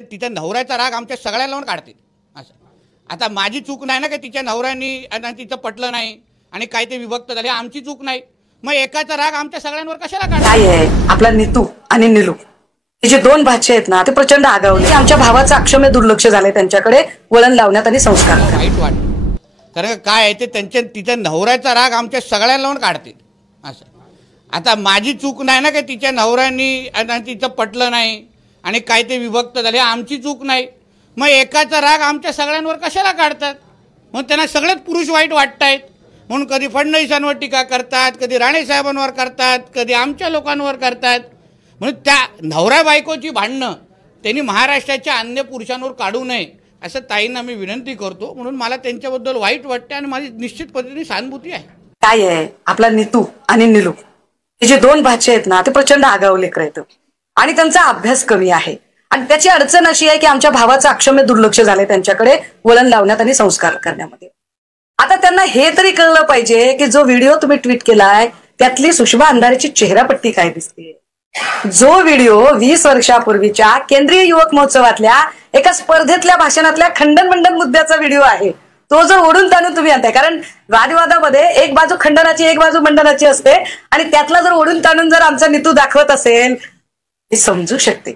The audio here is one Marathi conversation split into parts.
तिच्या नवऱ्याचा राग आमच्या सगळ्यांना काढते असं. आता माझी चूक नाही ना की तिच्या नवऱ्यानी आणि तिचं पटलं नाही आणि काय ते विभक्त झाले, आमची चूक नाही. मग एकाचा राग आमच्या सगळ्यांवर कशाला काढायचा? काय आहे आपला नीतू आणि नीलू हे जे दोन भाचे आहेत ना ते प्रचंड आगावले. आमच्या भावाचं अक्षम्य दुर्लक्ष झालंय, त्यांच्याकडे वळण लावण्यात आणि संस्कार वाईट वाटतं. कारण काय आहे ते तिच्या नवऱ्याचा राग आमच्या सगळ्यांना काढते असं. आता माझी चूक नाही ना की तिच्या नवऱ्यानी आणि तिचं पटलं नाही आणि काय ते विभक्त झाले, आमची चूक नाही. मग एकाचा राग आमच्या सगळ्यांवर कशाला काढतात? मग त्यांना सगळेच पुरुष वाईट वाटतायत म्हणून कधी फडणवीसांवर टीका करतात, कधी राणे साहेबांवर करतात, कधी आमच्या लोकांवर करतात. म्हणून त्या नवरा बायकोची भांडणं त्यांनी महाराष्ट्राच्या अन्य पुरुषांवर काढू नये असं ताईंना मी विनंती करतो. म्हणून मला त्यांच्याबद्दल वाईट वाटते आणि माझी निश्चित पद्धतीने सहानुभूती आहे. काय आहे आपला नीतू आणि नीलू हे जे दोन भाचे आहेत ना ते प्रचंड आगावले आहेत आणि त्यांचा अभ्यास कमी आहे. आणि त्याची अडचण अशी आहे की आमच्या भावाचं अक्षम्य दुर्लक्ष झालंय, त्यांच्याकडे वळण लावण्यात आणि संस्कार करण्यामध्ये. आता त्यांना हे तरी कळलं पाहिजे की जो व्हिडिओ तुम्ही ट्विट केलाय त्यातली सुषमा अंधारेची चेहरापट्टी काय दिसते. जो व्हिडिओ 20 वर्षापूर्वीच्या केंद्रीय युवक महोत्सवातल्या एका स्पर्धेतल्या भाषणातल्या खंडन मंडन मुद्द्याचा व्हिडिओ आहे, तो जर ओढून ताणून तुम्ही आणताय, कारण वादविवादामध्ये एक बाजू खंडनाची एक बाजू मंडनाची असते आणि त्यातला जर ओढून ताणून जर आमचा नीतू दाखवत असेल मी समजू शकते,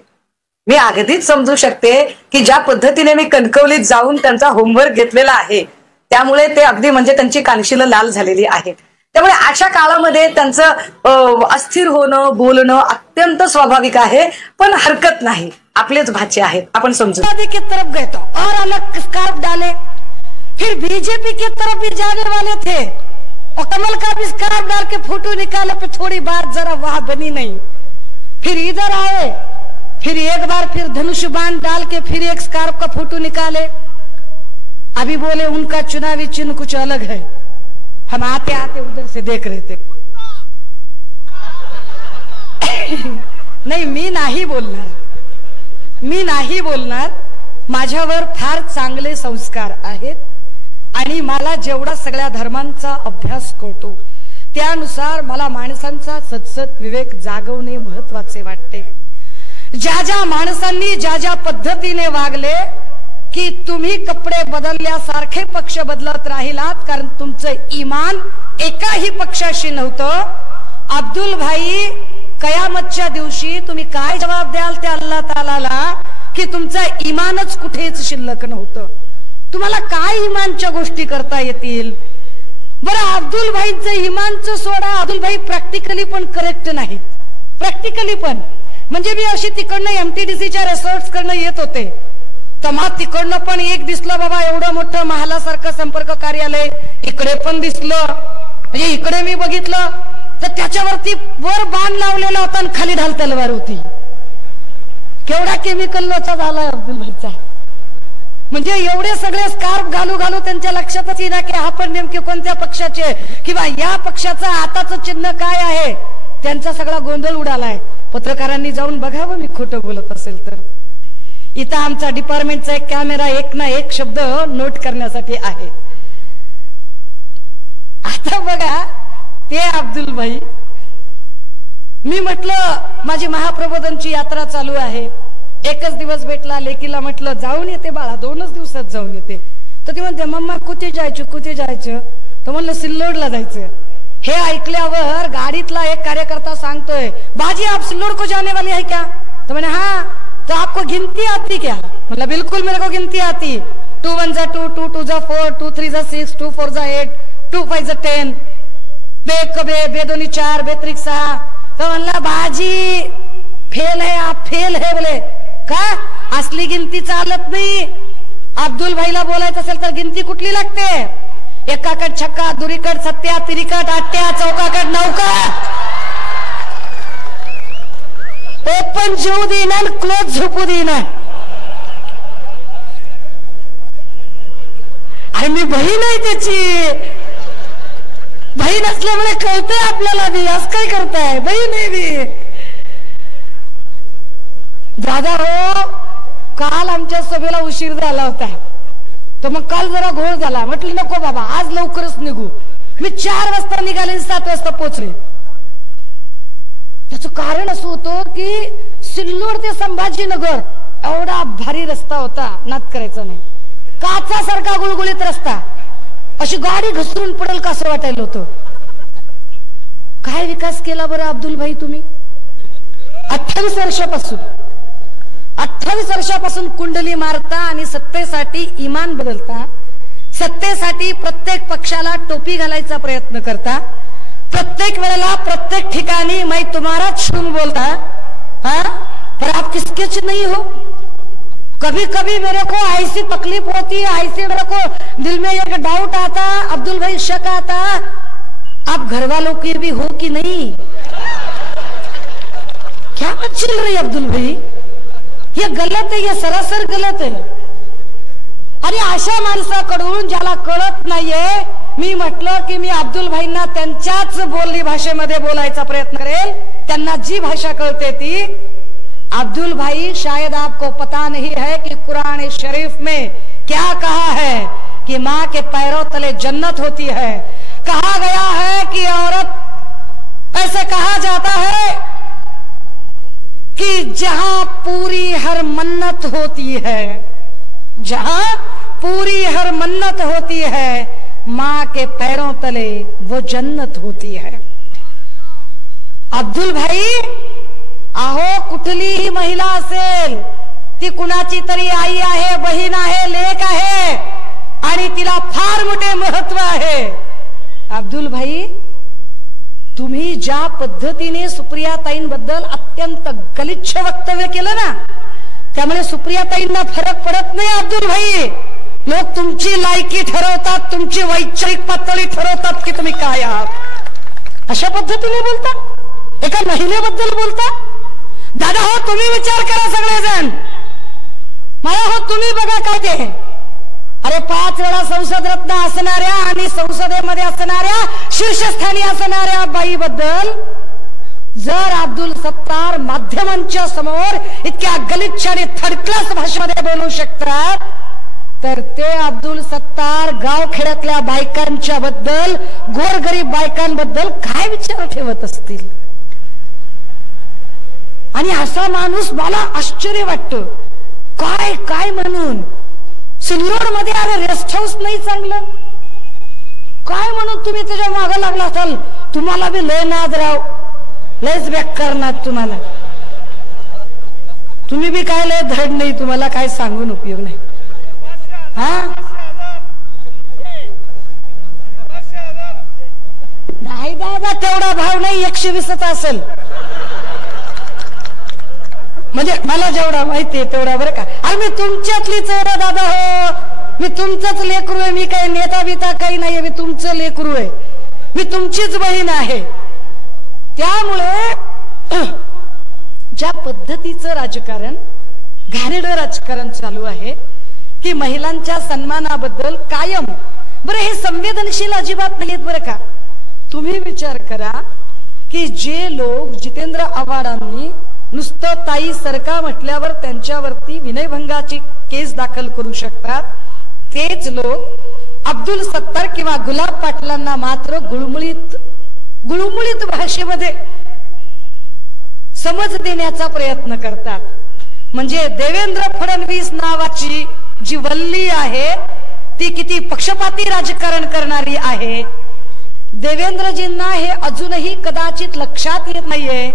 मी अगदीच समजू शकते की ज्या पद्धतीने मी कणकवलीत जाऊन त्यांचा होमवर्क घेतलेला आहे त्यामुळे ते अगदी म्हणजे त्यांची कानशिलं लाल झालेली आहेत. त्यामुळे अशा काळामध्ये त्यांचं अस्थिर होणं बोलणं अत्यंत स्वाभाविक आहे, पण हरकत नाही, आपलेच भाचे आहेत, आपण समजू. की तरफ गए तो और अलग स्कार्फ डाले, फिर बीजेपी की तरफ भी जाने वाले थे और कमल का भी स्कार्फ डाल के फोटो निकाला, फिर थोड़ी बात जरा वहां बनी नहीं, फिर इधर आए, फिर एक बार फिर धनुष बाण डाल के फिर एक स्कार्फ का फोटो निकाले. अभी बोले उनका चुनावी चिन्ह कुछ अलग है, हम आते आते उधर से देख रहे थे. नहीं मी नाही बोलणार, माझ्यावर फार चांगले संस्कार आहेत आणि मला जेवढा सगळ्या धर्मांचा अभ्यास करतो त्यानुसार मला माणसांचा सतसत विवेक जागवणे महत्वाचे वाटते. ज्या ज्या माणसांनी ज्या ज्या पद्धतीने वागले की तुम्ही कपडे बदलल्यासारखे पक्ष बदलत राहिलात कारण तुमचं इमान एकाही पक्षाशी नव्हतं. अब्दुल भाई कयामतच्या दिवशी तुम्ही काय जबाब द्याल त्या अल्लाह तालाला की तुमचा इमानच कुठेच शिल्लक नव्हतं. तुम्हाला काय इमानच्या गोष्टी करता येतील? बरं अब्दुल भाईंचं इमानचं सोडा, अब्दुल भाई प्रॅक्टिकली पण करेक्ट नाहीत. प्रॅक्टिकली पण म्हणजे मी अशी तिकडनं एमटीडीसीच्या रिसॉर्ट्स कडनं येत होते तमा तिकडनं पण एक दिसलं बाबा एवढं मोठं महालासारखं संपर्क कार्यालय, इकडे पण दिसलं, म्हणजे इकडे मी बघितलं तर त्याच्यावरती वर बाण लावलेला होता आणि खाली ढाल तलवार होती. केवढा केमिकल लोचा झालाय अब्दुल भाईचा. म्हणजे एवढे सगळे स्कार्फ घालू घालू त्यांच्या लक्षातच येईना की आपण नेमके कोणत्या पक्षाचे किंवा या पक्षाचं आताचं चिन्ह काय आहे. त्यांचा सगळा गोंधळ उडालाय. पत्रकारांनी जाऊन बघावं मी खोटं बोलत असेल तर. इथं आमचा डिपार्टमेंटचा एक कॅमेरा एक ना एक शब्द नोट करण्यासाठी आहे. आता बघा ते अब्दुल भाई, मी म्हटलं माझी महाप्रबोधनची यात्रा चालू आहे, एकच दिवस भेटला, लेकीला म्हटलं जाऊन येते बाळा, 2च दिवसात जाऊन येते. तर ती म्हणते मम्मा कुठे जायचं? तर म्हणलं सिल्लोडला जायचं. हे ऐकल्यावर गाडीतला एक कार्यकर्ता सांगतोय बाजी आप सिल्लोड को जाने वाली है क्या? तो मैंने हाँ, तो आपको गिनती आती क्या? मतलब बिल्कुल मेरे को गिनती आती. 2 1 जा 2, 2 2 जा 4, 2 3 जा 6, 2 4 जा 8, 2 5 जा 10, बे 2 4, बे 3 6. तो म्हणला बाजी फेल है, आप फेल है. बोले का असली गिनती चालत नाही. अब्दुल भाईला बोलायचं असेल तर गिनती कुठली लागते? एकाकड छक्का, दुरीकड सत्या, तिरीकड आट्या, चौकाकड नौका, ओपन जेऊ देईना क्लोज झोपू देईना. अरे मी बहीण आहे त्याची, बहीण असल्यामुळे कळतंय आपल्याला बी. असं काय करताय? बहीण आहे बी. दादा हो काल आमच्या सभेला उशीर झाला होता तर मग काल जरा घोळ झाला. म्हटलं नको बाबा आज लवकरच निघू. मी 4 वाजता निघाले, 7 वाजता पोहोचले. त्याचं कारण असं होतं की सिल्लोड ते संभाजीनगर एवढा भारी रस्ता होता, नाद करायचा नाही. काचासारखा गुळगुळीत रस्ता, अशी गाडी घसरून पडेल का असं वाटायला होतं. काय विकास केला बरं अब्दुल भाई तुम्ही. 28 वर्षापासून कुंडली मारता आणि सत्तेसाठी इमान बदलता, सत्तेसाठी प्रत्येक पक्षाला टोपी घालायचा प्रयत्न करता, प्रत्येक वेळेला प्रत्येक ठिकाणी मैं तुम्हारा छून बोलता. हाँ, पर आप किसके नहीं हो. कभी कभी मेरे को ऐसी तकलीफ होती है, ऐसे मेरे को दिल में एक डाउट आता, अब्दुल भाई शक आता, आप घर वालों की भी हो कि नहीं. क्या बात चल रही है अब्दुल भाई, ये गलत है, ये सरासर गलत है. आणि अशा माणसाकडून ज्याला कळत नाहीये, मी म्हटलं की मी अब्दुल भाईंना त्यांच्याच बोली भाषेमध्ये बोलायचा प्रयत्न करेल. त्यांना जी भाषा कळते ती. अब्दुल भाई, शायद आपको पता नहीं है कि कुरान शरीफ में क्या कहा है कि माँ के पैरों तले जन्नत होती है. कहा गया है कि औरत, ऐसे कहा जाता है कि जहां पूरी हर मन्नत होती है, जहां पूरी हर मन्नत होती है, माँ के पैरों तले वो जन्नत होती है. अब्दुल भाई, अहो कुठलीही महिला असेल, ती कुणाची तरी आई आहे, बहीण आहे, लेक आहे आणि तिला फार मोठे महत्व आहे. अब्दुल भाई, तुम्ही ज्या पद्धतीने सुप्रियाताईंबद्दल अत्यंत गलिच्छ वक्तव्य केलं ना, त्यामुळे सुप्रियाताईंना फरक पडत नाही. अब्दुल भाई, लोक तुमची लायकी ठरवतात, तुमची वैचारिक पातळी ठरवतात की तुम्ही काय आहात. अशा पद्धतीने बोलता, एका महिलेबद्दल बोलता. दादा हो, तुम्ही विचार करा सगळेजण. मला हो, तुम्ही बघा काय ते. अरे 5 वेळा संसद रत्न असणाऱ्या आणि संसदेमध्ये असणाऱ्या, शीर्षस्थानी असणाऱ्या बाईबद्दल जर अब्दुल सत्तार माध्यमांच्या समोर इतक्या गलिच्छ आणि थर्ड क्लास भाषेमध्ये बोलू शकतात, तर ते अब्दुल सत्तार गावखेड्यातल्या बायकांच्या बद्दल, गोरगरीब बायकांबद्दल काय विचार ठेवत असतील. आणि असा माणूस मला आश्चर्य वाटतं. काय काय म्हणून सिल्लोड मध्ये अरे रेस्ट हाऊस नाही चांगलं, काय म्हणून तुम्ही त्याच्या मागे लागला असाल. तुम्हाला बी लय नाद राव, लयच बेकार नाद तुम्हाला. तुम्ही बी काय लय धड नाही, तुम्हाला काय सांगून उपयोग नाही. हा, नाही दादा, तेवढा भाव नाही, 120चा असेल. म्हणजे मला जेवढा माहितीये तेवढा, बरं का. अरे मी तुमच्यातलीच आहे दादा हो, मी तुमचंच लेकरू आहे. मी काही नेता बिता काही नाहीये, मी तुमचं लेकरू आहे, मी तुमचीच बहीण आहे. त्यामुळे ज्या पद्धतीचं राजकारण, घाणेरडं राजकारण चालू आहे की महिलांच्या सन्मानाबद्दल कायम, बरं हे संवेदनशील अजिबात नाहीत बरं का. तुम्ही विचार करा की जे लोक जितेंद्र आव्हाडांनी नुसतं ताई सरका म्हटल्यावर त्यांच्यावरती विनयभंगाची केस दाखल करू शकतात, तेच लोक अब्दुल सत्तार किंवा गुलाब पाटलांना मात्र गुळमुळीत भाषेमध्ये समज देण्याचा प्रयत्न करतात. म्हणजे देवेंद्र फडणवीस नावाची जी वल्ली आहे ती किती पक्षपाती राजकारण करणारी आहे. देवेंद्रजींना हे अजूनही कदाचित लक्षात येत नाहीये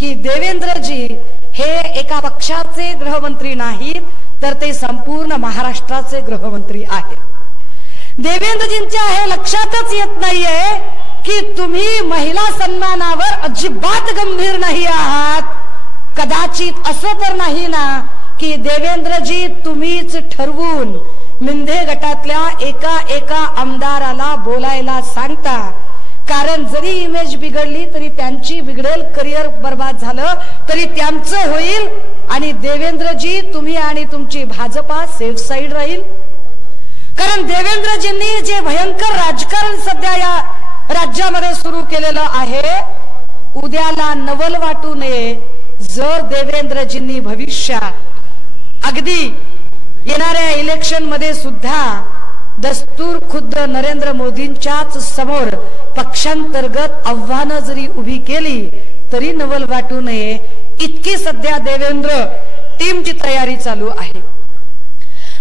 की देवेंद्रजी हे एका पक्षाचे गृहमंत्री नाहीत, तर ते संपूर्ण महाराष्ट्राचे गृहमंत्री आहेत. देवेंद्रजींच्या हे लक्षातच येत नाहीये की तुम्ही महिला सन्मानावर अजिबात गंभीर नाही आहात. कदाचित असं तर नाही ना की देवेंद्रजी तुम्हीच ठरवून मिंधे गटातल्या एका आमदाराला बोलायला सांगता, कारण जरी इमेज बिघडली तरी त्यांची बिघडेल, करिअर बर्बाद झालं तरी त्यांचं होईल, आणि देवेंद्रजी तुम्ही आणि तुमची भाजपा सेफ साईड राहील. कारण देवेंद्रजींनी जे भयंकर राजकारण सध्या या राज्यामध्ये सुरू केलेलं आहे, उद्याला नवल वाटू नये जर देवेंद्रजींनी भविष्यात अगदी येणाऱ्या इलेक्शन मध्ये सुद्धा दस्तूर खुद्द नरेंद्र मोदींच्याच समोर पक्षांतर्गत आव्हानं जरी उभी केली तरी नवल वाटू नये. इतकी सध्या देवेंद्र टीमची तयारी चालू आहे.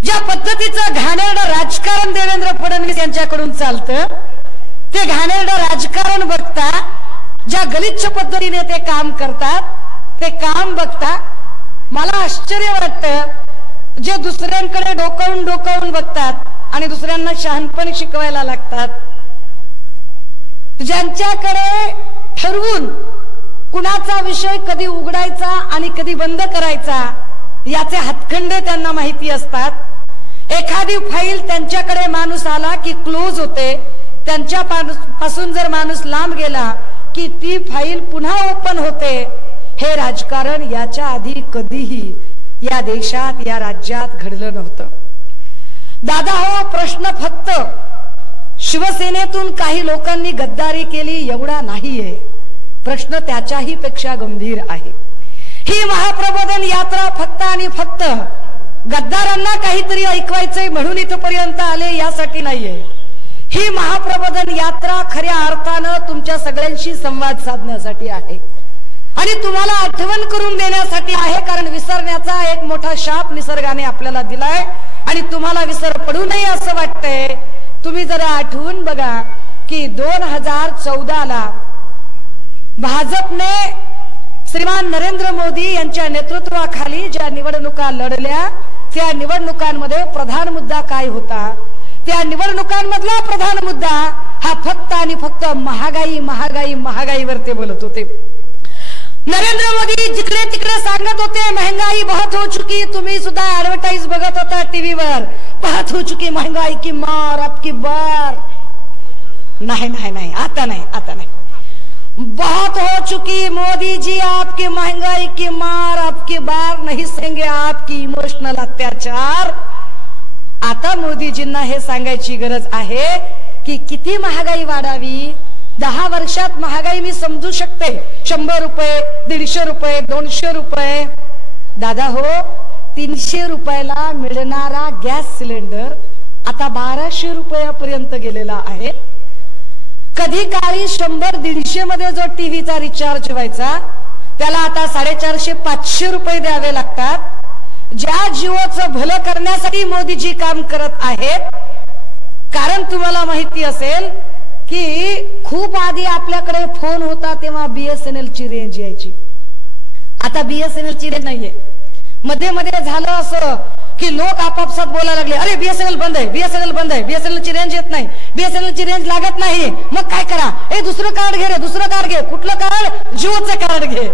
ज्या पद्धतीचं घाणेरडं राजकारण देवेंद्र फडणवीस यांच्याकडून चालतं ते घाणेरडं राजकारण बघता, ज्या गलिच्छ पद्धतीने ते काम करतात ते काम बघता मला आश्चर्य वाटतं. जे दुसऱ्यांकडे डोकावून बघतात आणि दुसऱ्यांना शहाणपण शिकवायला लागतात, ज्यांच्याकडे ठरवून कुणाचा विषय कधी उघडायचा आणि कधी बंद करायचा याचे हातखंडे त्यांना माहिती असतात. एखादी फाईल त्यांच्याकडे माणूस आला की क्लोज होते, त्यांच्या पासून जर माणूस लांब गेला की ती फाईल पुन्हा ओपन होते. हे राजकारण याच्या आधी कधीही या देशात या राज्यात घडलं नव्हतं. दादा हो, प्रश्न फक्त शिवसेनेतून काही लोकांनी गद्दारी केली एवढा नाहीये, प्रश्न त्याच्याही पेक्षा गंभीर आहे. ही महाप्रबोधन यात्रा फक्त आणि फक्त गद्दारांना काहीतरी ऐकवायचंय म्हणून इथपर्यंत आले यासाठी नाहीये. ही महाप्रबोधन यात्रा खऱ्या अर्थानं तुमच्या सगळ्यांशी संवाद साधण्यासाठी आहे आणि तुम्हाला आठवण करून देण्यासाठी आहे. कारण विसरण्याचा एक मोठा शाप निसर्गाने आपल्याला दिलाय आणि तुम्हाला विसर पडू नये असं वाटतंय. तुम्ही जरा आठवून बघा की 2014ला भाजपने श्रीमान नरेंद्र मोदी यांच्या नेतृत्वाखाली ज्या निवडणुका लढल्या त्या निवडणुकांमध्ये प्रधान मुद्दा काय होता? त्या निवडणुकांमधला प्रधान मुद्दा हा फक्त आणि फक्त महागाई महागाई महागाईवर ते बोलत होते. नरेंद्र मोदी जिकडे तिकडे सांगत होते महंगाई बहुत हो चुकी. तुम्ही सुद्धा ऍडव्हर्टाइज बघत होता टीव्हीवर, बहुत हो चुकी महंगाई की मार आपकी बार. नाही नाही नाही, आता नाही, आता नाही. बहुत हो चुकी मोदी जी आपकी महंगाई की मार आपकी बार नहीं सहेंगे आपकी इमोशनल अत्याचार. आता मोदीजींना हे सांगायची गरज आहे की किती महागाई वाढावी. 10 वर्षात महागाई मी समजू शकते, 100 रुपये, 150 रुपये, 200 रुपये. दादा हो, 300 रुपयाला मिळणारा गॅस सिलेंडर आता 1200 रुपयापर्यंत गेलेला आहे. कधी काळी 100-150 मध्ये जो टीव्हीचा रिचार्ज व्हायचा त्याला आता 450-500 रुपये द्यावे लागतात. ज्या जिओचं भलं करण्यासाठी मोदीजी काम करत आहेत. कारण तुम्हाला माहिती असेल की खूप आधी आपल्याकडे फोन होता तेव्हा BSNL ची रेंज यायची. आता BSNL ची रेंज नाहीये. मध्ये मध्ये झालं असं की लोक आपापसात बोलायला लागले, अरे BSNL बंद आहे, BSNL बंद आहे, BSNL ची रेंज येत नाही, BSNL ची रेंज लागत नाही. मग काय करा? दुसरं कार्ड घे रे, दुसरं कार्ड घे. कुठलं कार्ड? जिओचं कार्ड घे.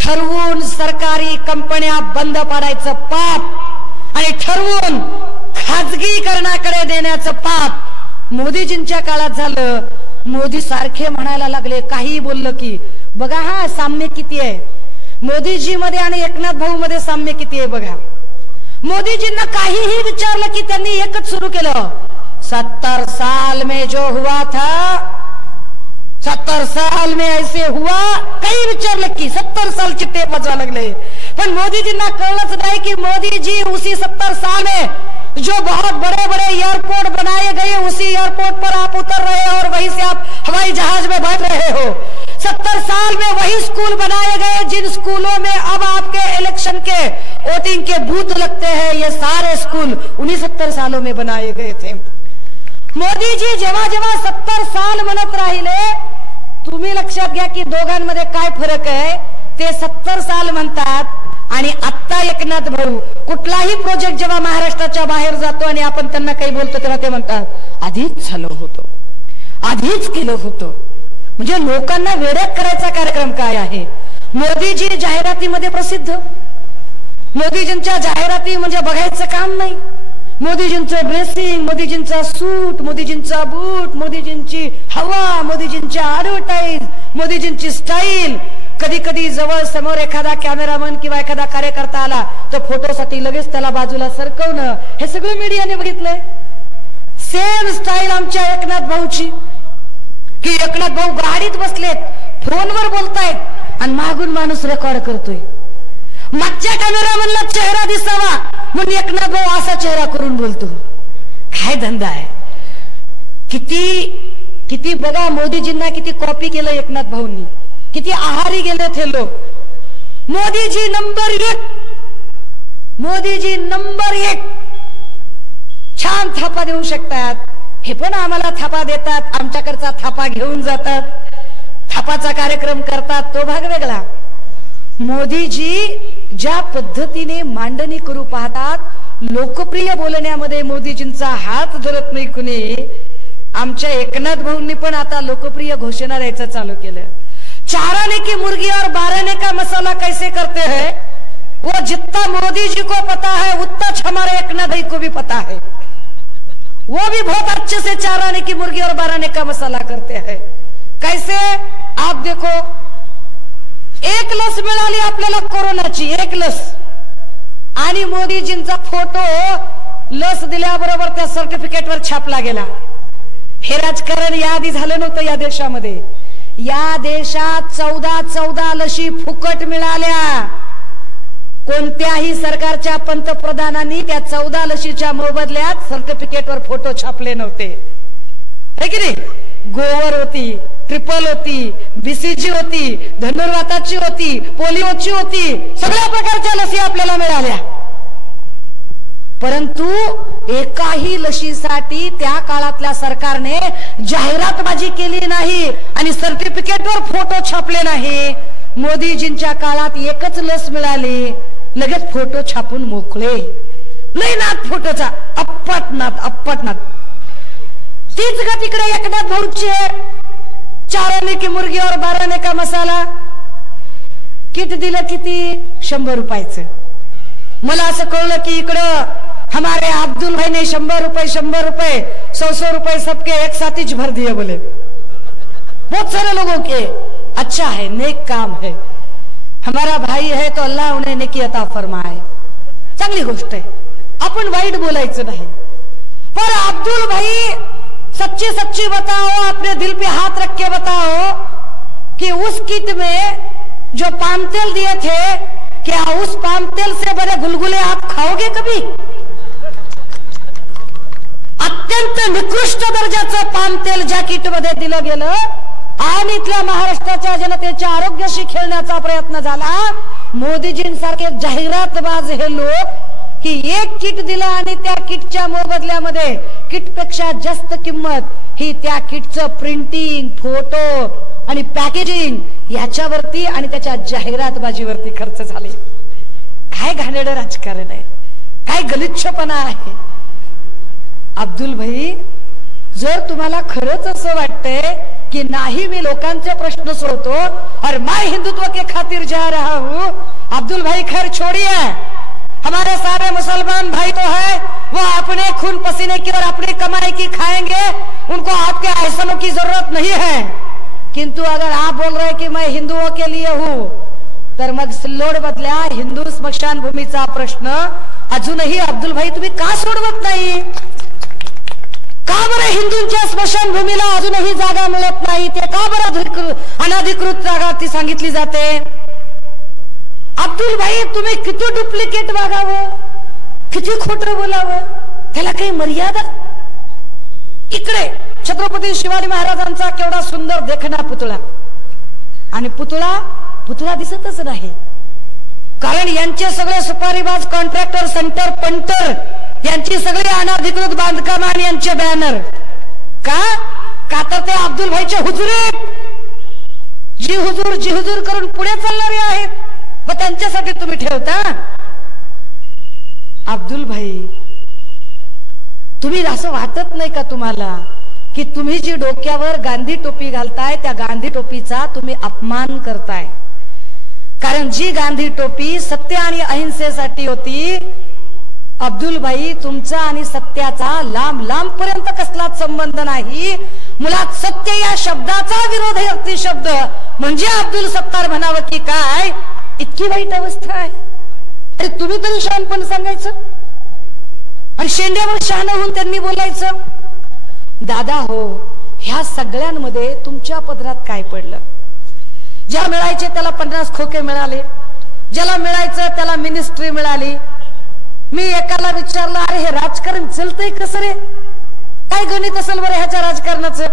ठरवून सरकारी कंपन्या बंद पाडायचं पाप आणि ठरवून खाजगीकरणाकडे देण्याचं पाप मोदीजींच्या काळात झालं. मोदी सारखे म्हणायला लागले, काही बोललं की बघा हा साम्य किती आहे. मोदीजी मध्ये आणि एकनाथ भाऊ मध्ये साम्य किती आहे बघा. मोदीजींना काहीही विचारलं की त्यांनी एकच सुरू केलं, 70 साल में जो हुआ था, 70 साल में ऐसे हुआ. काही विचारलं की 70 सालची टेप वाजवा लागले. पण मोदीजींना कळलंच नाही की मोदीजी उसी 70 साल में जो बहुत बड़े बड़े एयरपोर्ट बनाए गए उसी एयरपोर्ट पर आप उतर रहे हो और वहीं से आप हवाई जहाज में बैठ रहे हो. 70 साल में वही स्कूल बनाए गए जिन स्कूलों में अब आपके इलेक्शन के वोटिंग के बूथ लगते हैं. ये सारे स्कूल उन्हीं 70 सालों में बनाए गए थे. मोदीजी जेव्हा जेव्हा 70 साल म्हणत राहिले, तुम्ही लक्षात घ्या की दोघांमध्ये काय फरक आहे. ते 70 साल म्हणतात आणि आता एकनाथ भाऊ कुठलाही प्रोजेक्ट जेव्हा महाराष्ट्राच्या बाहेर जातो आणि आपण त्यांना काही बोलतो तेव्हा ते म्हणतात आधीच झालं होतं, आधीच केलं होतं. म्हणजे लोकांना वेड्यात करायचा कार्यक्रम काय आहे. मोदीजी जाहिरातीमध्ये प्रसिद्ध. मोदीजींच्या जाहिराती म्हणजे बघायचं काम नाही. मोदीजींचं ड्रेसिंग, मोदीजींचा सूट, मोदीजींचा बूट, मोदीजींची हवा, मोदीजींच्या ऍडव्हर्टाईज, मोदीजींची स्टाईल. कधी कधी जवळ समोर एखादा कॅमेरामन किंवा एखादा कार्यकर्ता आला तर फोटोसाठी लगेच त्याला बाजूला सरकवणं, हे सगळं मीडियाने बघितलंय. सेम स्टाईल आमच्या एकनाथ भाऊची की एकनाथ भाऊ गाडीत बसलेत, फोनवर बोलतायत आणि मागून माणूस रेकॉर्ड करतोय. मागच्या कॅमेरामनला चेहरा दिसावा म्हणून एकनाथ भाऊ असा चेहरा करून बोलतो. काय धंदा आहे. किती किती बघा मोदीजींना किती कॉपी केलं एकनाथ भाऊंनी, किती आहारी गेले थे लोक. मोदीजी नंबर 1 मोदीजी नंबर 1 छान थापा देऊ शकतात, हे पण आम्हाला थापा देतात, आमच्याकडचा थापा घेऊन जातात, थापाचा कार्यक्रम करतात, तो भाग वेगळा. मोदीजी ज्या पद्धतीने मांडणी करू पाहतात, लोकप्रिय बोलण्यामध्ये मोदीजींचा हात धरत नाही कुणी. आमच्या एकनाथ भाऊंनी पण आता लोकप्रिय घोषणा द्यायचं चालू केलं. 4 आने की मुर्गी और 12 आने का मसाला कैसे करते हैं वो जितना मोदी जी को पता है उतना हमारे एकनाथ भाई को भी पता है. वो भी बहुत अच्छे से 4 आने की मुर्गी और 12 आने का मसाला करते हैं. कैसे आप देखो, एक लस मिळाली आपल्याला कोरोनाची, एक लस, आणि मोदीजींचा फोटो लस दिल्याबरोबर त्या सर्टिफिकेटवर छापला गेला. हे राजकारण याआधी झालं नव्हतं या देशामध्ये. या देशात 14 लशी फुकट मिळाल्या. कोणत्याही सरकारच्या पंतप्रधानांनी त्या 14 लशीच्या मोबदल्यात सर्टिफिकेटवर फोटो छापले नव्हते, है की नाही. गोवर होती, ट्रिपल होती, बीसीजी होती, धनुर्वाताची होती, पोलिओची होती, सगळ्या प्रकारच्या लसी आपल्याला मिळाल्या. परंतु एकाही लशीसाठी त्या काळातल्या सरकारने जाहिरातबाजी केली नाही आणि सर्टिफिकेटवर फोटो छापले नाही. मोदीजींच्या काळात एकच लस मिळाली, लगेच फोटो छापून मोकळे. लय नाद फोटोचा, अप्पट नाद. तीच का तिकडे एकनाथ भाऊची आहे, 4 आने की मुर्गी और 12 आने का मसाला. किट दिलं किती, 100 रुपयाचं. मला असं कळलं की इकडं हमारे अब्दुल भाई ने 100 रुपए 100 रुपए सबके एक साथ ही भर दिए. बोले बहुत सारे लोगों के. अच्छा है, नेक काम है, हमारा भाई है तो अल्लाह उन्हें नेकी अता फरमाए, चांगली गोष्ट आहे, आपण वाईट बोलायचं नाही. पर अब्दुल भाई सच्ची बताओ, अपने दिल पे हाथ रख के बताओ कि उस किट में जो पाम तेल दिए थे, क्या उस पाम तेल से बड़े गुलगुले आप खाओगे कभी? अत्यंत निकृष्ट दर्जाचं पाम तेल ज्या किट मध्ये दिलं गेलं आणि इथल्या महाराष्ट्राच्या जनतेच्या आरोग्याशी खेळण्याचा प्रयत्न झाला. मोदीजींसारखे जाहिरातबाज हे लोक की एक किट दिलं आणि त्या किटच्या मोबदल्यामध्ये किटपेक्षा जास्त किंमत ही त्या किटचं प्रिंटिंग, फोटो आणि पॅकेजिंग याच्यावरती आणि त्याच्या जाहिरातबाजीवरती खर्च झाले. काय घाणेरडं राजकारण आहे, काय गलिच्छपणा आहे. अब्दुल भाई, जर तुम्हाला खरंच असं वाटतंय कि नहीं मैं लोकांचे प्रश्न सोडतो और मैं हिंदुत्व के खातिर जा रहा हूं, अब्दुल भाई खैर छोड़िए. हमारे सारे मुसलमान भाई तो है, वो अपने खून पसीने की और अपनी कमाई की खाएंगे, उनको आपके एहसानों की जरूरत नहीं है. किंतु अगर आप बोल रहे कि मैं हिंदुओं के लिए हूं, तर मग सिल्लोड मधल्या हिंदू स्मशानभूमीचा प्रश्न अजूनही अब्दुल भाई तुम्ही का सोडवत नाही? का बरं हिंदूंच्या स्मशानभूमीला अजूनही जागा मिळत नाही? ते का बरं अनधिकृत जागा ती सांगितली जाते? अब्दुल भाई, तुम्ही किती डुप्लिकेट वागावं, किती खोटं बोलावं, त्याला काही मर्यादा? इकडे छत्रपती शिवाजी महाराजांचा केवढा सुंदर देखणा पुतळा, आणि पुतळा दिसतच नाही, कारण यांचे सगळे सुपारीबाज कॉन्ट्रॅक्टर, सेंटर पंटर यांची सगळी अनधिकृत बांधकाम आणि यांचे बॅनर. का तर ते अब्दुल भाईचे हुजुरे जी हुजूर करून पुढे चालणारे आहेत, मग त्यांच्यासाठी तुम्ही ठेवता. अब्दुल भाई, तुम्ही असं वाटत नाही का तुम्हाला की तुम्ही जी डोक्यावर गांधी टोपी घालताय त्या गांधी टोपीचा तुम्ही अपमान करताय? कारण जी गांधी टोपी सत्य आणि अहिंसेसाठी होती, अब्दुल भाई, तुमचा आणि सत्याचा लांब पर्यंत कसलाच संबंध नाही. मुळात सत्य या शब्दाचा विरोध आहे. अगदी शब्द म्हणजे अब्दुल सत्तार म्हणावं की काय, इतकी वाईट अवस्था आहे. अरे तुम्ही तरी शहाणपण सांगायचं आणि शेंड्यावर शहाणा होऊन त्यांनी बोलायचं. दादा हो, ह्या सगळ्यांमध्ये तुमच्या पदरात काय पडलं? ज्या मिळायचे त्याला 50 खोके मिळाले, ज्याला मिळायचं त्याला मिनिस्ट्री मिळाली. मी एकाला विचारलं, अरे हे राजकारण चलतंय कसं रे? काय गणित असेल बरं ह्याच्या राजकारणाचं?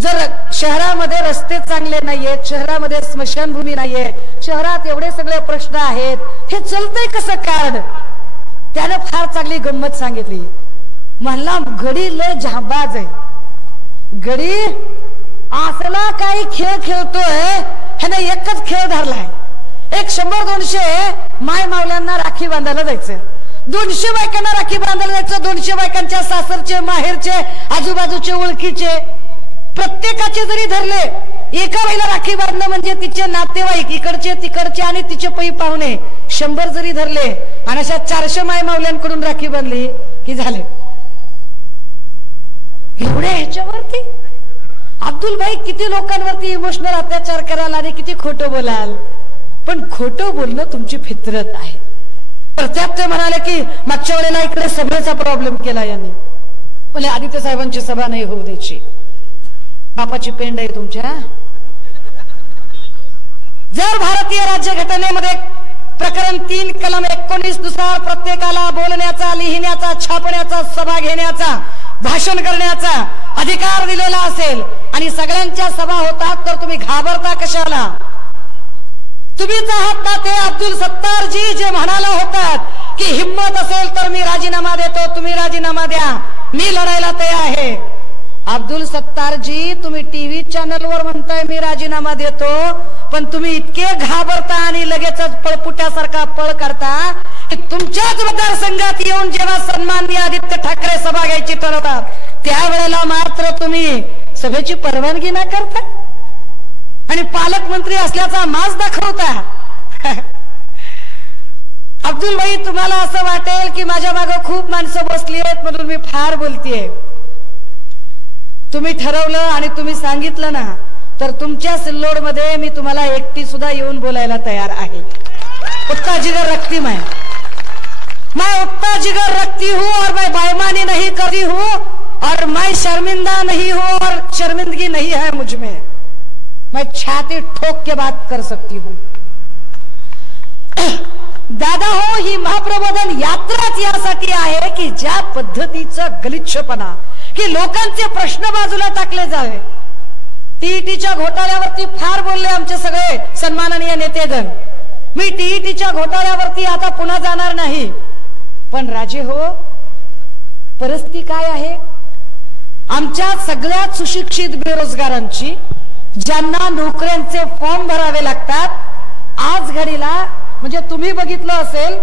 जर शहरामध्ये रस्ते चांगले नाहीयेत, शहरामध्ये स्मशानभूमी नाहीये, शहरात एवढे सगळे प्रश्न आहेत, हे चलतंय कसं कार्ड? त्यानं फार चांगली गंमत सांगितली. म्हणला गडी लय झाबाज आहे. गडी असला काही खेळ खेळतोय, ह्याने एकच खेळ धरलाय. एक 100-200 माय मावल्यांना राखी बांधायला जायचं, 200 बायकांना राखी बांधायला जायचं. 200 बायकांच्या सासरचे, माहेरचे, आजूबाजूचे, ओळखीचे प्रत्येकाचे जरी धरले, एका बाईला राखी बांधणं म्हणजे तिचे नातेवाईक इकडचे तिकडचे आणि तिचे पै पाहुणे 100 जरी धरले आणि अशा 400 माय मावल्यांकडून राखी बांधली की झाले. एवढ्या ह्याच्यावरती अब्दुल भाई किती लोकांवरती इमोशनल अत्याचार कराल आणि किती खोटं बोलाल. पण खोटं बोलणं तुमची फितरत आहे. प्रताप ते म्हणाले की मागच्या वेळेला इकडे सभेचा प्रॉब्लेम केला यांनी. म्हणजे आदित्य साहेबांची सभा नाही होऊ द्यायची. बापाची पेंड आहे तुमच्या. जर भारतीय राज्यघटनेमध्ये प्रकरण 3 कलम 19 नुसार प्रत्येकाला बोलण्याचा, लिहिण्याचा, छापण्याचा, सभा घेण्याचा, भाषण करण्याचा अधिकार दिलेला असेल आणि सगळ्यांच्या सभा होतात, तर तुम्ही घाबरता कशाला? तुम्हीच आहात ना ते अब्दुल सत्तारजी जे म्हणाला होतात की हिम्मत असेल तर मी राजीनामा देतो, तुम्ही राजीनामा द्या, मी लढायला तयार आहे. अब्दुल सत्तारजी तुम्ही टीव्ही चॅनलवर म्हणताय मी राजीनामा देतो, पण तुम्ही इतके घाबरता आणि लगेचच पळपुट्यासारखा पळ करता की तुमच्याच मतदारसंघात येऊन जेव्हा सन्माननीय आदित्य ठाकरे सभा घ्यायची ठरवतात त्यावेळेला मात्र तुम्ही सभेची परवानगी न करता आणि पालकमंत्री असल्याचा माज दाखवता. अब्दुल भाई तुम्हाला असं वाटेल की माझ्या मागे खूप माणसं बसली आहेत म्हणून मी फार बोलतेय. तुम्ही ठरवलं आणि तुम्ही सांगितलं ना, तर तुमच्या सिल्लोड मध्ये मी तुम्हाला एकटी सुद्धा येऊन बोलायला तयार आहे. उतना जिगर रखती मैं उतना जिगर रखती हूँ और मैं बेईमानी नहीं करती हूँ और मैं शर्मिंदा नहीं हूँ और शर्मिंदगी नहीं है मुझ में. मैं छाती ठोक के बात कर सकती हूँ. दादा हो, ही महाप्रबोधन यात्राच यासाठी आहे की ज्या पद्धतीचा गलिच्छपणा की लोकांचे प्रश्न बाजूला टाकले जावे. टीईटीच्या घोटाळ्यावरती फार बोलले आमचे सगळे सन्माननीय नेतेगण. मी टीईटीच्या घोटाळ्यावरती आता पुन्हा जाणार नाही. पण राजे हो, परिस्थिती काय आहे? आमच्या सगळ्यात सुशिक्षित बेरोजगारांची, ज्यांना नोकऱ्यांचे फॉर्म भरावे लागतात, आज घडीला म्हणजे तुम्ही बघितलं असेल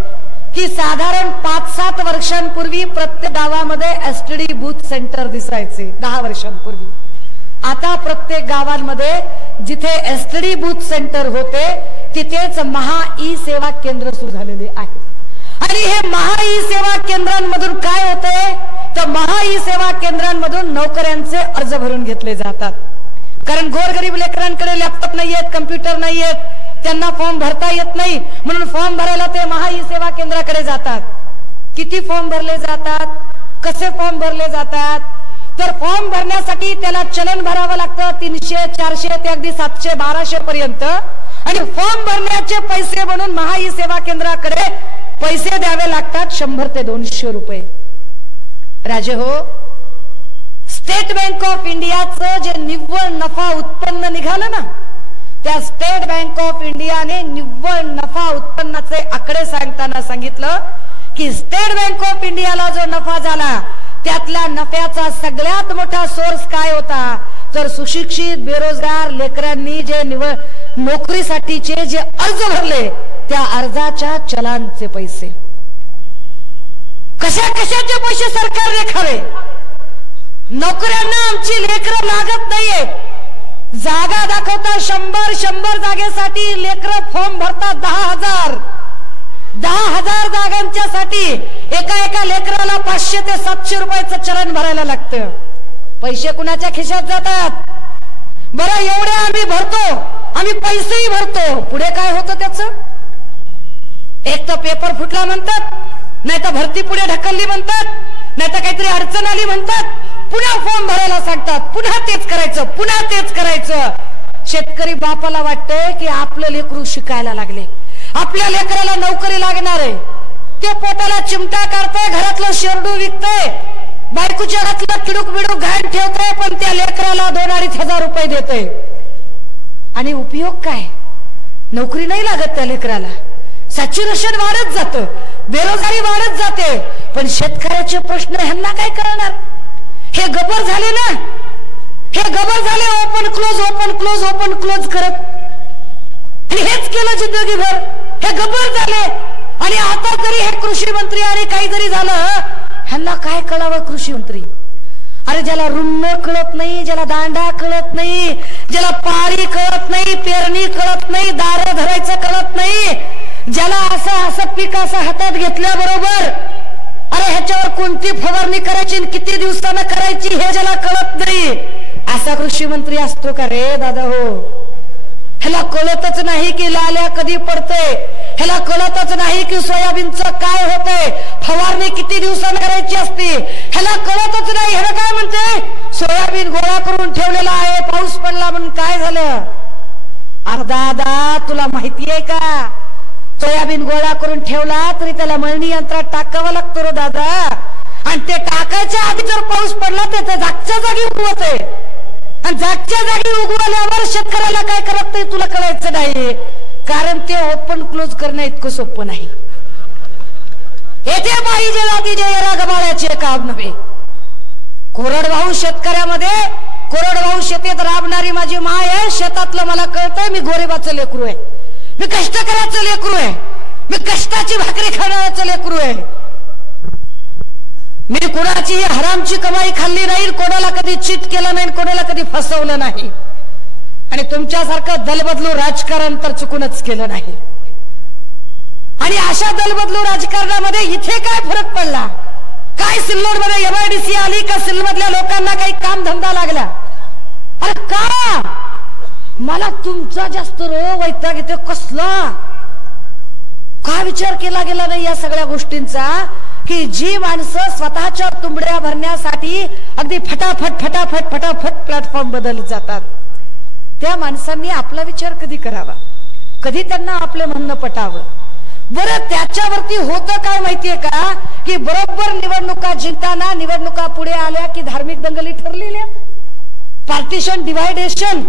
की साधारण 5-7 वर्षांपूर्वी प्रत्येक गावामध्ये एसटीडी बूथ सेंटर दिसायचे. 10 वर्षांपूर्वी आता प्रत्येक गावांमध्ये जिथे एसटीडी बूथ सेंटर होते तिथेच महा ई सेवा केंद्र सुरू झालेले आहे. आणि हे महा ई सेवा केंद्रांमधून काय होते तर महा ई सेवा केंद्रांमधून नोकऱ्यांचे अर्ज भरून घेतले जातात. कारण गोरगरीब लेकरांकडे लॅपटॉप नाहीयेत, कम्प्युटर नाहीयेत, त्यांना फॉर्म भरता येत नाही, म्हणून फॉर्म भरायला ते महा ई सेवा केंद्राकडे जातात. किती फॉर्म भरले जातात, कसे फॉर्म भरले जातात? तर फॉर्म भरण्यासाठी त्याला चलन भरावं लागतं 300, 400 ते अगदी 700, 1200 पर्यंत. आणि फॉर्म भरण्याचे पैसे म्हणून महा ई सेवा केंद्राकडे पैसे द्यावे लागतात 100 ते 200 रुपये. राजे हो, स्टेट बँक ऑफ इंडियाचं जे निव्वळ नफा उत्पन्न निघालं ना, त्या स्टेट बँक ऑफ इंडियाने निव्वळ नफा उत्पन्नाचे आकडे सांगताना सांगितलं की स्टेट बँक ऑफ इंडियाला जो नफा झाला त्यातल्या नफ्याचा सगळ्यात मोठा सोर्स काय होता तर सुशिक्षित बेरोजगार लेकरांनी जे नोकरीसाठीचे जे अर्ज भरले त्या अर्जाच्या चलांचे पैसे. कशाचे पैसे सरकारने खावे? नोकऱ्यांना आमची लेकरं लागत नाहीये. जागा दाखवता 100 जागेसाठी लेकरं फॉर्म भरतात 10,000 जागांच्या साठी एका लेकराला 500 ते 700 रुपयाचं चलन भरायला लागतं. पैसे कुणाच्या खिशात जातात? बरं, एवढे आम्ही भरतो, आम्ही पैसेही भरतो, पुढे काय होतं त्याचं? एक तर पेपर फुटला म्हणतात, नाही तर भरती पुढे ढकलली म्हणतात, नाही तर काहीतरी अडचण आली म्हणतात, पुन्हा फॉर्म भरायला सांगतात, पुन्हा तेच करायचं. शेतकरी बापाला वाटतंय की आपलं लेकरू शिकायला लागले, आपल्या लेकराला नोकरी लागणार आहे. ते पोटाला चिमटा काढतंय, घरातलं शेरडू विकतंय, बायकोच्या घरातलं किडूक बिडूक घाण ठेवतंय, पण त्या लेकराला 2-2,500 रुपये देतंय. आणि उपयोग काय? नोकरी नाही लागत त्या लेकराला. सॅच्युरेशन वाढत जातं. बेरोजगारी वाढत जाते, पण शेतकऱ्याचे प्रश्न ह्यांना काय कळणार? हे गबर झाले ना, हे गबर झाले open close open close open close करत, आणि हेच केलं जिंदगीभर, हे गबर झाले. आणि आता जरी हे कृषी मंत्री आणि काही जरी झालं, ह्यांना काय कळावं कृषी मंत्री? अरे ज्याला रुंड कळत नाही, ज्याला दांडा कळत नाही, ज्याला पारी कळत नाही, पेरणी कळत नाही, दारं धरायचं कळत नाही, ज्याला असं पीक असं हातात घेतल्याबरोबर अरे ह्याच्यावर कोणती फवारणी करायची, किती दिवसानं करायची हे ज्याला कळत नाही, असा कृषी मंत्री असतो का रे दादा? हो, ह्याला कळतच नाही की लाल्या कधी पडतंय, ह्याला कळतच नाही की सोयाबीनचं काय होतंय, फवारणी किती दिवसांनी करायची असते, ह्याला कळतच नाही. ह्याला काय म्हणते, सोयाबीन गोळा करून ठेवलेला आहे, पाऊस पडला म्हणून काय झालं? अरे दादा तुला माहितीये का, सोयाबीन गोळा करून ठेवला तरी त्याला मळणी यंत्रात टाकावं लागतं रे दादा, आणि ते टाकायच्या आधी जर पाऊस पडला तर ते जागच्या जागी उगवत आहे, आणि जागच्या जागी उगवल्यावर शेतकऱ्याला काय करत नाही तुला कळायचं नाही, कारण ते ओपन क्लोज करणं इतकं सोपं नाही. येथे पाहिजे जातीचे येरा गबाळ्याचे काम नव्हे. कोरडवाहू शेतकऱ्यामध्ये, कोरडवाहू शेतीत राबणारी माझी माय आहे, शेतातलं मला कळतंय, मी गोरेबाचं लेकरू आहे, मी कष्टकऱ्याचं लेकरू आहे, मी कष्टाची भाकरी खाणाऱ्याचं लेकरू आहे. मी कोणाची हरामची कमाई खाल्ली नाही, कोणाला कधी चीट केलं नाही, कोणाला कधी फसवलं नाही, आणि तुमच्यासारखं दलबदलू राजकारण तर चुकूनच केलं नाही. आणि अशा दलबदलू राजकारणामध्ये इथे काय फरक पडला? काय सिल्लोडमध्ये MIDC आली का सिल्लोडमधल्या लोकांना काही काम धंदा लागला? अरे का मला तुमचा जास्त वैताग येतो कसला? का विचार केला गेला नाही या सगळ्या गोष्टींचा, की जी माणसं स्वतःच्या तुंबड्या भरण्यासाठी अगदी फटाफट फटाफट फटाफट प्लॅटफॉर्म बदलत जातात, त्या माणसांनी आपला विचार कधी करावा, कधी त्यांना आपलं म्हणणं पटावं? बरं त्याच्यावरती होतं काय माहितीये का, की बरोबर निवडणुका जिंकताना, निवडणुका पुढे आल्या की धार्मिक दंगली ठरलेल्या, पार्टिशन डिवायडेशन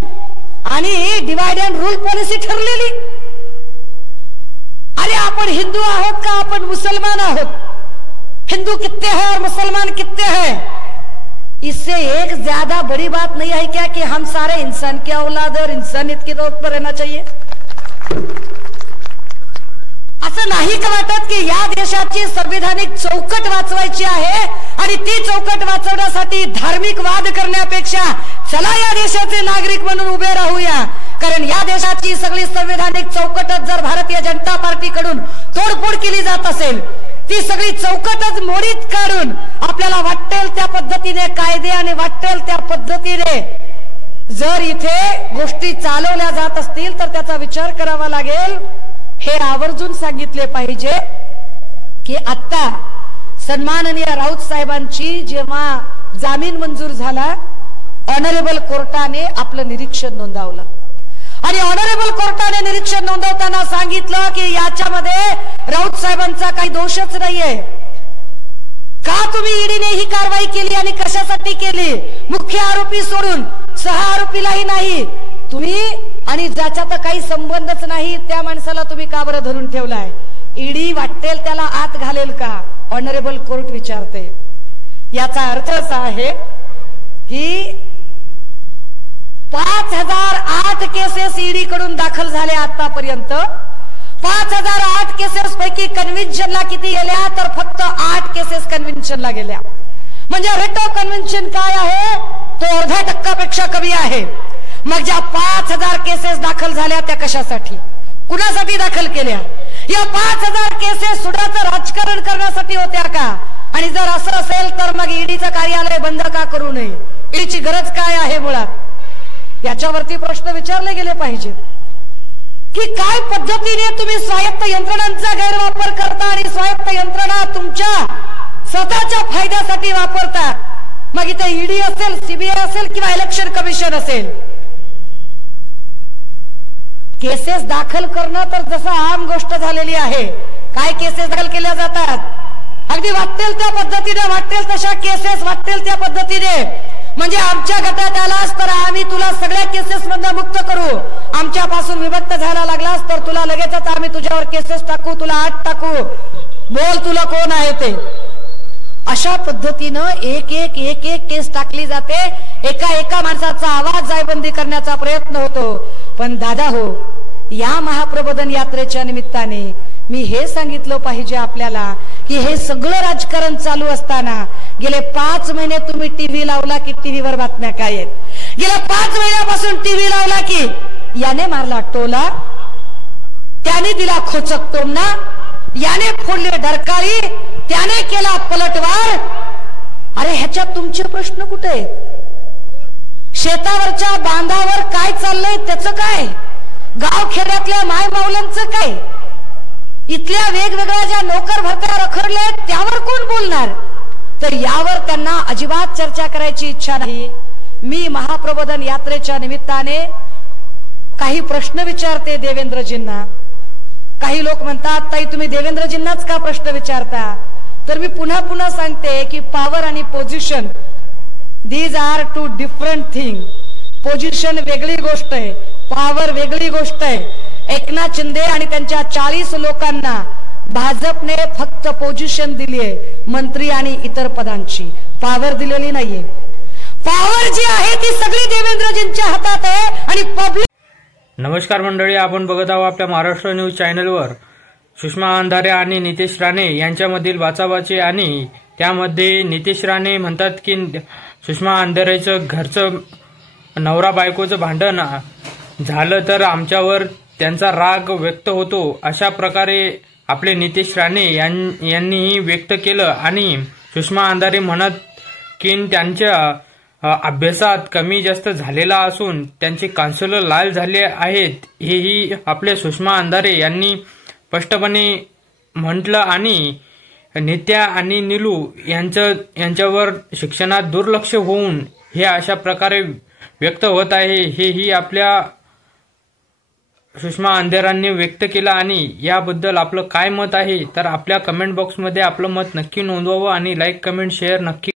आणि डिवाइड अँड रूल पॉलिसी ठरलेली. अरे आपण हिंदू आहोत का आपण मुसलमान आहोत? हिंदू कितने हैं और मुसलमान कितने हैं? इससे एक ज्यादा बड़ी बात नहीं है क्या कि हम सारे इंसान की औलाद और इंसानियत की तौर पर रहना चाहिए? असं नाही का वाटत की या देशाची संविधानिक चौकट वाचवायची आहे, आणि ती चौकट वाचवण्यासाठी धार्मिक वाद करण्यापेक्षा चला या देशाचे नागरिक म्हणून उभे राहूया, कारण या देशाची सगळी संविधानिक चौकटच जर भारतीय जनता पार्टीकडून तोडफोड केली जात असेल, ती सगळी चौकटच मोडीत काढून आपल्याला वाटेल त्या पद्धतीने कायदे आणि वाटेल त्या पद्धतीने जर इथे गोष्टी चालवल्या जात असतील तर त्याचा विचार करावा लागेल. हे आवर्जून सांगितले पाहिजे की आता सन्माननीय राऊत साहेबांची जेव्हा जामीन मंजूर झाला, ऑनरेबल कोर्टाने आपलं निरीक्षण नोंदवलं, आणि ऑनरेबल कोर्टाने निरीक्षण नोंदवताना सांगितलं की याच्यामध्ये राऊत साहेबांचा काही दोषच नाहीये. का तुम्ही ईडीने ही कारवाई केली आणि कशासाठी केली? मुख्य आरोपी सोडून सह आरोपीलाही नाही तुम्ही, आणि ज्याच्यात काही संबंधच नाही त्या माणसाला तुम्ही का बरं धरून ठेवलाय? ईडी वाटेल त्याला आत घालेल का? ऑनरेबल कोर्ट विचारते. याचा अर्थ असा आहे की 5008 केसेस ईडी कडून दाखल झाल्या आतापर्यंत. 5008 केसेस पैकी कन्व्हिन्शनला किती गेल्या? तर फक्त 8 केसेस कन्व्हिन्शनला गेल्या. म्हणजे रेट ऑफ कन्व्हिन्शन काय आहे? तो 0.5% कमी आहे. मग ज्या 5000 केसेस दाखल झाल्या त्या कशासाठी, कुणासाठी दाखल केल्या? या 5000 केसेस सुडाचं राजकारण करण्यासाठी होत्या का? आणि जर असं असेल तर मग ईडीचं कार्यालय बंद का करू नये? ईडीची गरज काय आहे मुळात? याच्यावरती प्रश्न विचारले गेले पाहिजे की काय पद्धतीने तुम्ही स्वायत्त यंत्रणांचा गैरवापर करता आणि स्वायत्त यंत्रणा तुमच्या स्वतःच्या फायद्यासाठी वापरता. मग इथे ईडी असेल, सीबीआय असेल किंवा इलेक्शन कमिशन असेल, केसेस दाखल करणं तर जसं आम गोष्ट झालेली आहे. काय केसेस दाखल केल्या जातात? अगदी वाटेल त्या पद्धतीने, वाटेल तशा केसेस वाटेल त्या पद्धतीने. म्हणजे आमच्या गटात आलास तर आम्ही तुला सगळ्या केसेस मधून मुक्त करू, आमच्यापासून विभक्त झाला लागलास तर तुला लगेचच आम्ही तुझ्यावर केसेस टाकू, तुला आत टाकू. बोल तुला कोण आहे ते. अशा पद्धतीनं एक एक एक एक केस टाकली जाते. एका एका माणसाचा आवाज जायबंदी करण्याचा प्रयत्न होतो. पण दादा हो, या महाप्रबोधन यात्रेच्या निमित्ताने मी हे सांगितलं पाहिजे आपल्याला की हे सगळं राजकारण चालू असताना गेले 5 महिने तुम्ही टीव्ही लावला की टीव्हीवर बातम्या काय आहेत. गेल्या 5 महिन्यापासून टीव्ही लावला की याने मारला टोला, त्याने दिला खोचक टोमना, याने फोडले डरकाळी, त्याने केला पलटवार. अरे ह्याच्यात तुमचे प्रश्न कुठे? शेतावरच्या बांधावर काय चाललंय त्याचं काय? गाव खेड्यातल्या माय माऊलांचं काय? इथल्या वेगवेगळ्या ज्या नोकर भरत्या रखडल्या त्यावर कोण बोलणार? तर यावर त्यांना अजिबात चर्चा करायची इच्छा नाही. मी महाप्रबोधन यात्रेच्या निमित्ताने काही प्रश्न विचारते देवेंद्रजींना. काही लोक म्हणतात ताई तुम्ही देवेंद्रजींनाच का प्रश्न विचारता? तर मी पुन्हा पुन्हा सांगते की पॉवर आणि position these are two different thing. Position वेगळी गोष्ट आहे, पॉवर वेगळी गोष्ट आहे. एकनाथ शिंदे आणि त्यांच्या 40 लोकांना भाजपने फक्त पोझिशन दिली आहे, मंत्री आणि इतर पदांची पॉवर दिलेली नाहीये. पॉवर जी आहे ती सगळी देवेंद्रजींच्या हातात आहे आणि पब्लिक. नमस्कार मंडळी, आपण बघत आहोत आपल्या महाराष्ट्र न्यूज चॅनलवर सुषमा अंधारे आणि नितेश राणे यांच्यामधील बाचाबाची. आणि त्यामध्ये नितेश राणे म्हणतात की सुषमा अंधारेचं घरचं नवरा बायकोचं भांडण झालं तर आमच्यावर त्यांचा राग व्यक्त होतो. अशा प्रकारे आपले नितेश राणे यांनीही व्यक्त केलं. आणि सुषमा अंधारे म्हणत की त्यांच्या अभ्यासात कमी जास्त झालेला असून त्यांचे काउन्सिलर लाल झाले आहेत, हेही आपले सुषमा अंधारे यांनी स्पष्टपणे म्हटलं. आणि नित्या आणि नीलू यांच्यावर शिक्षणात दुर्लक्ष होऊन हे अशा प्रकारे व्यक्त होत आहे, हेही आपल्या सुषमा अंधारेंनी व्यक्त केलं. आणि याबद्दल आपलं काय मत आहे तर आपल्या कमेंट बॉक्समध्ये आपलं मत नक्की नोंदवावं आणि लाईक कमेंट शेअर नक्की